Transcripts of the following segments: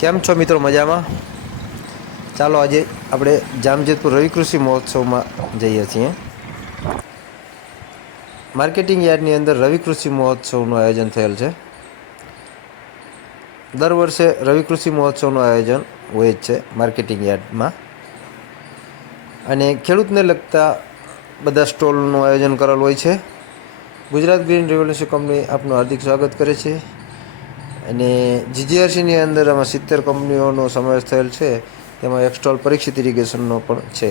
કેમ છો મિત્રો? મજામાં? ચાલો આજે આપણે જામજોધપુર રવિ કૃષિ મહોત્સવમાં જઈએ છીએ. માર્કેટિંગ યાર્ડની અંદર રવિ કૃષિ મહોત્સવનું આયોજન થયેલ છે. દર વર્ષે રવિ કૃષિ મહોત્સવનું આયોજન હોય જ છે માર્કેટિંગ યાર્ડમાં, અને ખેડૂતને લગતા બધા સ્ટોલનું આયોજન કરેલ હોય છે. ગુજરાત ગ્રીન રેવોલ્યુશન કંપની આપનું હાર્દિક સ્વાગત કરે છે. અને જીજીઆરસીની અંદર આમાં 70 કંપનીઓનો સમાવેશ થયેલ છે. તેમાં એક સ્ટોલ પરીક્ષિત ઇરિગેશનનો પણ છે.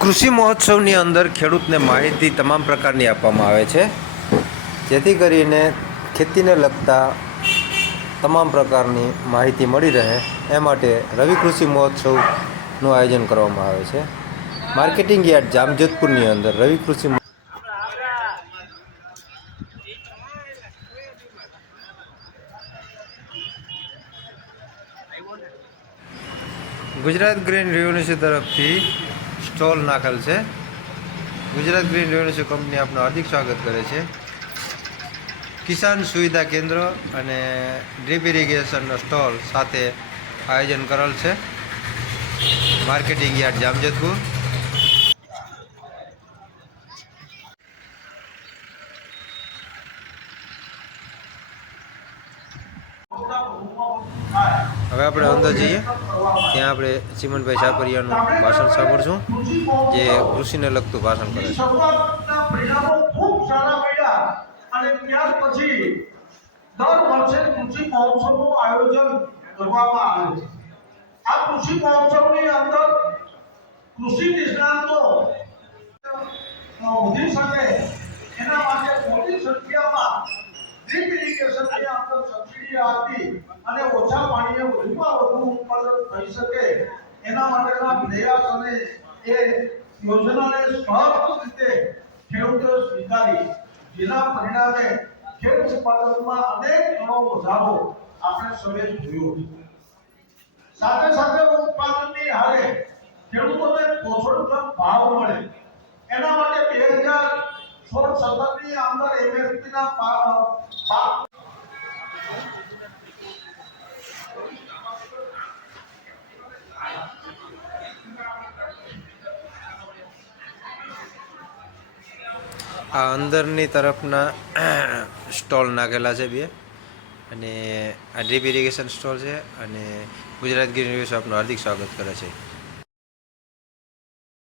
કૃષિ મહોત્સવની અંદર ખેડૂતને માહિતી તમામ પ્રકારની આપવામાં આવે છે, જેથી કરીને ખેતીને લગતા તમામ પ્રકારની માહિતી મળી રહે એ માટે રવિ કૃષિ મહોત્સવનું આયોજન કરવામાં આવે છે. માર્કેટિંગ યાર્ડ જામજોધપુરની અંદર રવિ કૃષિ ગુજરાત ગ્રીન રેવોલ્યુશન તરફથી સ્ટોલ નાખેલ છે. ગુજરાત ગ્રીન રેવોલ્યુશન કંપની આપનું હાર્દિક સ્વાગત કરે છે. કિસાન સુવિધા કેન્દ્ર અને ડ્રીપ ઇરિગેશનનો સ્ટોલ સાથે આયોજન કરેલ છે. Marketing yard Jamjodhpur. હવે આપણે અંદર જઈએ, ત્યાં આપણે ચીમનભાઈ છાપરિયાનું ભાષણ સાંભળશું, જે કૃષિને લગતું ભાષણ કરે છે. ખૂબ સારા મળ્યા અને ત્યાર પછી દર વર્ષે કૃષિ મહોત્સવનું આયોજન કરવામાં આવે છે. આ કૃષિ મહોત્સવની અંદર કૃષિ નિષ્ણાતો વધી શકે એના માટે મોટી સંખ્યામાં ડ્રીપ ઇરિગેશનની અંદર સબસિડી આપી અને ઓછા પાણીએ વધુમાં વધુ ઉત્પાદન થઈ શકે એના માટેના પ્રયાસ અને એ યોજનાને સહજ રીતે ખેડૂતો સ્વીકારી, જેના પરિણામે ખેત ઉત્પાદનમાં અનેક ગણો વધારો આપણે સૌએ જોયો છે. સાથે સાથે ઉત્પાદનની હારે ખેડૂતોને પોષણક્ષમ ભાવ મળે એના માટે 2016-17ની અંદર એમએસપીના પાક આ અંદરની તરફના સ્ટોલ નાખેલા છે બે, અને આ ડ્રીપ ઇરિગેશન સ્ટોલ છે, અને ગુજરાત ગ્રીન રેવોલ્યુશન આપનું હાર્દિક સ્વાગત કરે છે.